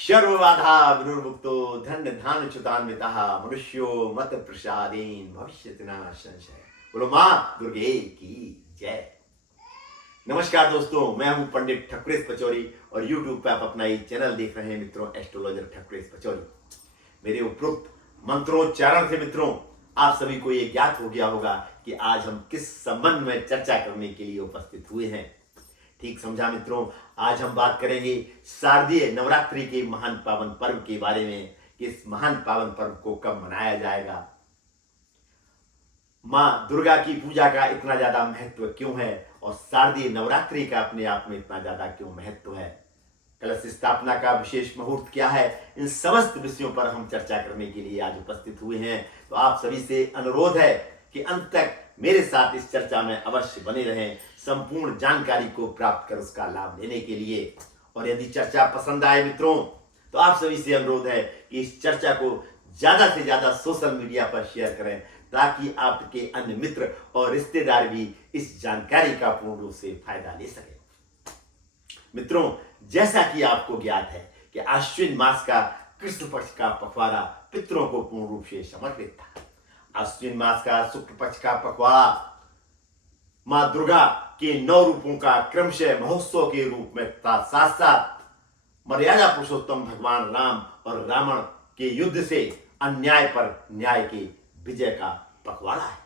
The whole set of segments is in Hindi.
सर्वबाधा विनिर्मुक्तो धन्य धान च्युतान्वितः मनुष्यो मत प्रसादेन भविष्यति न संशय। बोलो माँ दुर्गे की जय। नमस्कार दोस्तों, मैं हूं पंडित ठकुरेश पचौरी और YouTube पे आप अपना ये चैनल देख रहे हैं मित्रों, एस्ट्रोलॉजर ठकुरेश पचौरी। मेरे उपरोक्त मंत्रोच्चारण से मित्रों आप सभी को ये ज्ञात हो गया होगा कि आज हम किस संबंध में चर्चा करने के लिए उपस्थित हुए हैं। ठीक समझा मित्रों, आज हम बात करेंगे शारदीय नवरात्रि के महान पावन पर्व के बारे में कि इस महान पावन पर्व को कब मनाया जाएगा, माँ दुर्गा की पूजा का इतना ज्यादा महत्व क्यों है और शारदीय नवरात्रि का अपने आप में इतना ज्यादा क्यों महत्व है, कलश स्थापना का विशेष मुहूर्त क्या है, इन समस्त विषयों पर हम चर्चा करने के लिए आज उपस्थित हुए हैं। तो आप सभी से अनुरोध है कि अंत तक मेरे साथ इस चर्चा में अवश्य बने रहें, संपूर्ण जानकारी को प्राप्त कर उसका लाभ लेने के लिए। और यदि चर्चा पसंद आए मित्रों तो आप सभी से अनुरोध है कि इस चर्चा को ज्यादा से ज्यादा सोशल मीडिया पर शेयर करें ताकि आपके अन्य मित्र और रिश्तेदार भी इस जानकारी का पूर्ण रूप से फायदा ले सके। मित्रों, जैसा कि आपको ज्ञात है कि आश्विन मास का कृष्ण पक्ष का पखवाड़ा पितरों को पूर्ण रूप से समर्पित था। आश्विन मास का शुक्ल पक्ष का पखवाड़ा मां दुर्गा के 9 रूपों का क्रमशः महोत्सव के रूप में तथा साथ साथ मर्यादा पुरुषोत्तम भगवान राम और रावण के युद्ध से अन्याय पर न्याय के विजय का पखवाड़ा है।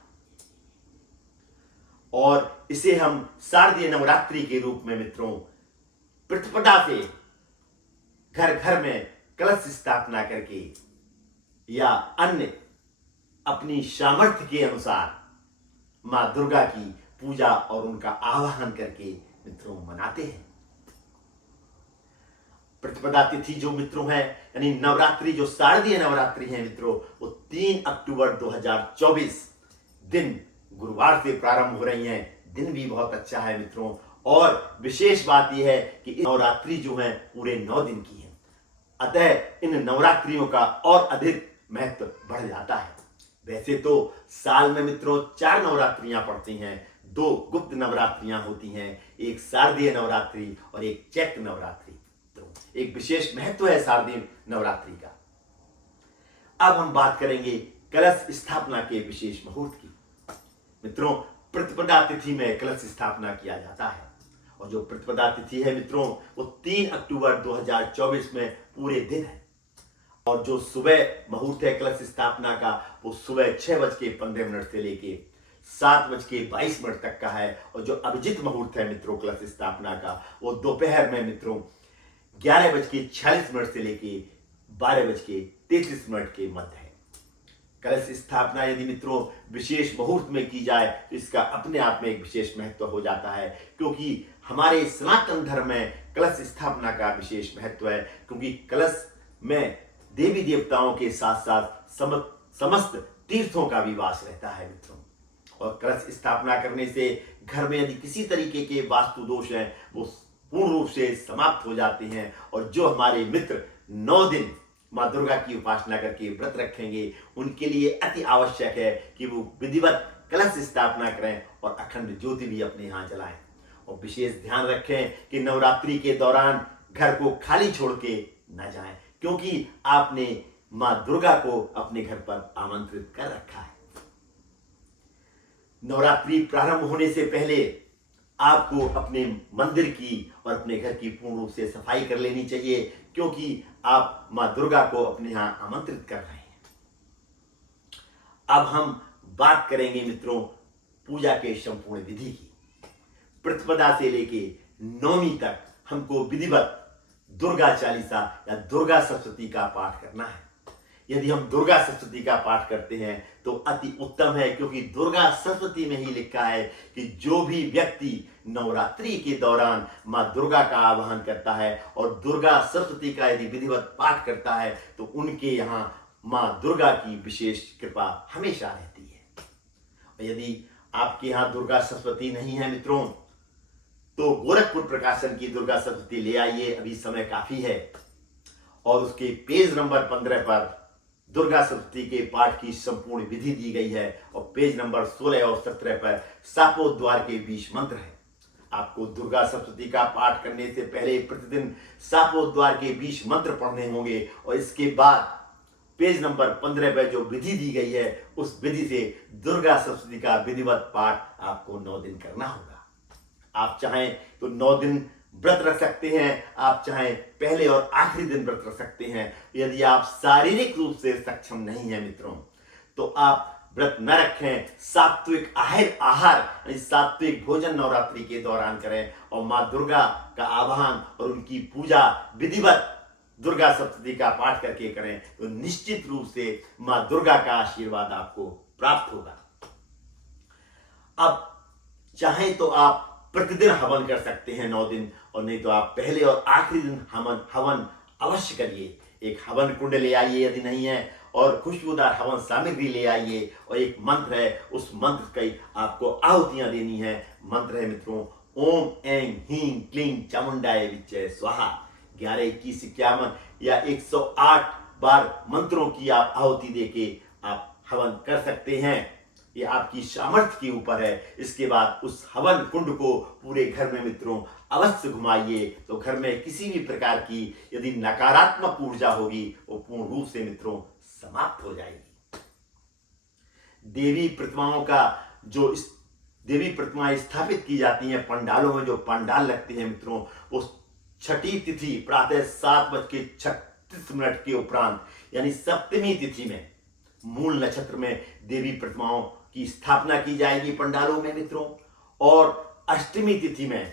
और इसे हम शारदीय नवरात्रि के रूप में मित्रों प्रतिपदा से घर घर में कलश स्थापना करके या अन्य अपनी सामर्थ्य के अनुसार मां दुर्गा की पूजा और उनका आवाहन करके मित्रों मनाते हैं। प्रतिपदा तिथि जो मित्रों है यानी नवरात्रि जो शारदीय नवरात्रि है मित्रों वो 3 अक्टूबर 2024 दिन गुरुवार से प्रारंभ हो रही है। दिन भी बहुत अच्छा है मित्रों और विशेष बात यह है कि इस नवरात्रि जो है पूरे 9 दिन की है, अतः इन नवरात्रियों का और अधिक महत्व बढ़ जाता है। वैसे तो साल में मित्रों 4 नवरात्रियां पड़ती हैं, 2 गुप्त नवरात्रियां होती हैं, एक शारदीय नवरात्रि और एक चैत्र नवरात्रि। तो एक विशेष महत्व है शारदीय नवरात्रि का। अब हम बात करेंगे कलश स्थापना के विशेष मुहूर्त की। मित्रों, प्रतिपदा तिथि में कलश स्थापना किया जाता है और जो प्रतिपदा तिथि है मित्रों वो 3 अक्टूबर 2024 में पूरे दिन है। और जो सुबह मुहूर्त है कलश स्थापना का वो सुबह 6:15 से लेके 7:22 तक का है। और जो अभिजित मुहूर्त है मित्रों कलश स्थापना का वो दोपहर में मित्रों 11:46 से लेके 12:33 के मध्य है। कलश स्थापना यदि मित्रों विशेष मुहूर्त में की जाए तो इसका अपने आप में एक विशेष महत्व हो जाता है, क्योंकि हमारे सनातन धर्म में कलश स्थापना का विशेष महत्व है, क्योंकि कलश में देवी देवताओं के साथ साथ समस्त तीर्थों का भी वास रहता है मित्रों। और कलश स्थापना करने से घर में यदि किसी तरीके के वास्तु दोष हैं वो पूर्ण रूप से समाप्त हो जाते हैं। और जो हमारे मित्र 9 दिन मां दुर्गा की उपासना करके व्रत रखेंगे उनके लिए अति आवश्यक है कि वो विधिवत कलश स्थापना करें और अखंड ज्योति भी अपने यहाँ जलाएं। और विशेष ध्यान रखें कि नवरात्रि के दौरान घर को खाली छोड़ के न जाएं, क्योंकि आपने मां दुर्गा को अपने घर पर आमंत्रित कर रखा है। नवरात्रि प्रारंभ होने से पहले आपको अपने मंदिर की और अपने घर की पूर्ण रूप से सफाई कर लेनी चाहिए, क्योंकि आप मां दुर्गा को अपने यहां आमंत्रित कर रहे हैं। अब हम बात करेंगे मित्रों पूजा के संपूर्ण विधि की। प्रतिपदा से लेके नौमी तक हमको विधिवत दुर्गा चालीसा या दुर्गा सप्तशती का पाठ करना है। यदि हम दुर्गा सप्तशती का पाठ करते हैं तो अति उत्तम है, क्योंकि दुर्गा सप्तशती में ही लिखा है कि जो भी व्यक्ति नवरात्रि के दौरान मां दुर्गा का आवाहन करता है और दुर्गा सप्तशती का यदि विधिवत पाठ करता है तो उनके यहाँ मां दुर्गा की विशेष कृपा हमेशा रहती है। और यदि आपके यहाँ दुर्गा सप्तशती नहीं है मित्रों तो गोरखपुर प्रकाशन की दुर्गा सप्तशती ले आइए, अभी समय काफी है। और उसके पेज नंबर 15 पर दुर्गा सप्तशती के पाठ की संपूर्ण विधि दी गई है और पेज नंबर 16 और 17 पर सापोद्वार के 20 मंत्र है। आपको दुर्गा सप्तशती का पाठ करने से पहले प्रतिदिन शापोद्वार के 20 मंत्र पढ़ने होंगे और इसके बाद पेज नंबर 15 पर जो विधि दी गई है उस विधि से दुर्गा सप्तशती का विधिवत पाठ आपको 9 दिन करना होगा। आप चाहें तो 9 दिन व्रत रख सकते हैं, आप चाहें पहले और आखिरी दिन व्रत रख सकते हैं। यदि आप शारीरिक रूप से सक्षम नहीं है मित्रों तो आप व्रत न रखें, सात्विक आहार यानी सात्विक भोजन नवरात्रि के दौरान करें और माँ दुर्गा का आवाहन और उनकी पूजा विधिवत दुर्गा सप्तशती का पाठ करके करें तो निश्चित रूप से माँ दुर्गा का आशीर्वाद आपको प्राप्त होगा। अब चाहें तो आप प्रतिदिन हवन कर सकते हैं 9 दिन, और नहीं तो आप पहले और आखिरी दिन हवन अवश्य करिए। एक हवन कुंड ले आइए यदि नहीं है, और खुशबूदार हवन सामग्री ले आइए, और एक मंत्र है, उस मंत्र की आपको आहुतियां देनी है। मंत्र है मित्रों, ओम ऐं ह्रीं क्लीं चामुंडाय विच्चे स्वाहा। 11, 21, 51 या 108 बार मंत्रों की आप आहुति देके आप हवन कर सकते हैं। ये आपकी सामर्थ्य के ऊपर है। इसके बाद उस हवन कुंड को पूरे घर में मित्रों अवश्य घुमाइए, तो घर में किसी भी प्रकार की यदि नकारात्मक ऊर्जा होगी वो पूर्ण रूप से मित्रों समाप्त हो जाएगी। देवी प्रतिमाओं का जो देवी प्रतिमाएं स्थापित की जाती हैं पंडालों में, जो पंडाल लगते हैं मित्रों, वो छठी तिथि प्रातः 7:36 के उपरांत यानी सप्तमी तिथि में मूल नक्षत्र में देवी प्रतिमाओं की स्थापना की जाएगी पंडालों में मित्रों। और अष्टमी तिथि में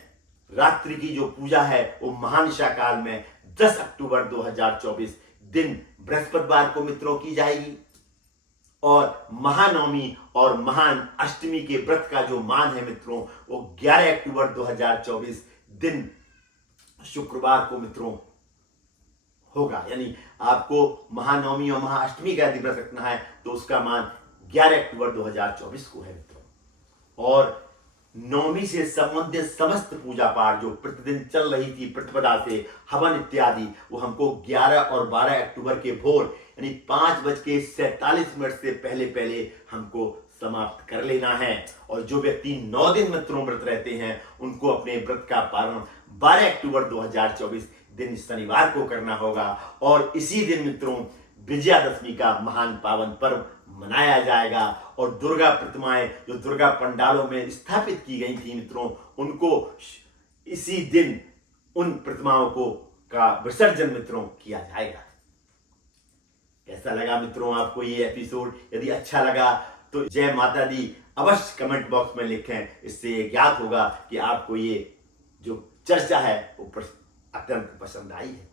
रात्रि की जो पूजा है वो महानिशा काल में 10 अक्टूबर 2024 दिन बृहस्पतिवार को मित्रों की जाएगी। और महानवमी और महान अष्टमी के व्रत का जो मान है मित्रों वो 11 अक्टूबर 2024 दिन शुक्रवार को मित्रों होगा। यानी आपको महानवमी और महाअष्टमी का यदि व्रत रखना है तो उसका मान 11 अक्टूबर 2024 को है मित्रों। और नवमी से संबंधित समस्त पूजा पाठ जो प्रतिदिन चल रही थी प्रतिपदा से हवन इत्यादि, वो हमको 11 और 12 अक्टूबर के भोर यानी 5:47 से पहले हमको समाप्त कर लेना है। और जो व्यक्ति 9 दिन मित्रों व्रत रहते हैं उनको अपने व्रत का पालन 12 अक्टूबर 2024 दिन शनिवार को करना होगा। और इसी दिन मित्रों विजयादशमी का महान पावन पर्व मनाया जाएगा। और दुर्गा प्रतिमाएं जो दुर्गा पंडालों में स्थापित की गई थी मित्रों, उनको इसी दिन उन प्रतिमाओं का विसर्जन मित्रों किया जाएगा। कैसा लगा मित्रों आपको ये एपिसोड? यदि अच्छा लगा तो जय माता दी अवश्य कमेंट बॉक्स में लिखें। इससे ये ज्ञात होगा कि आपको ये जो चर्चा है वो अत्यंत पसंद आई है।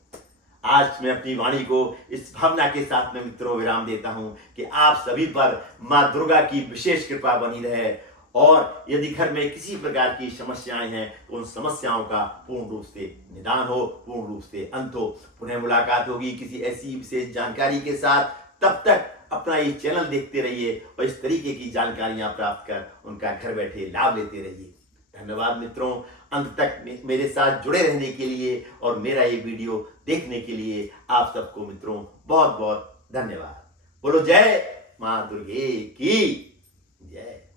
आज मैं अपनी वाणी को इस भावना के साथ में मित्रों विराम देता हूं कि आप सभी पर मां दुर्गा की विशेष कृपा बनी रहे। और यदि घर में किसी प्रकार की समस्याएं हैं तो उन समस्याओं का पूर्ण रूप से निदान हो, पूर्ण रूप से अंत हो। पुनः मुलाकात होगी किसी ऐसी विशेष जानकारी के साथ। तब तक अपना ये चैनल देखते रहिए और इस तरीके की जानकारियां प्राप्त कर उनका घर बैठे लाभ लेते रहिए। धन्यवाद मित्रों, अंत तक मेरे साथ जुड़े रहने के लिए और मेरा ये वीडियो देखने के लिए आप सबको मित्रों बहुत बहुत धन्यवाद। बोलो जय मां दुर्गे की जय।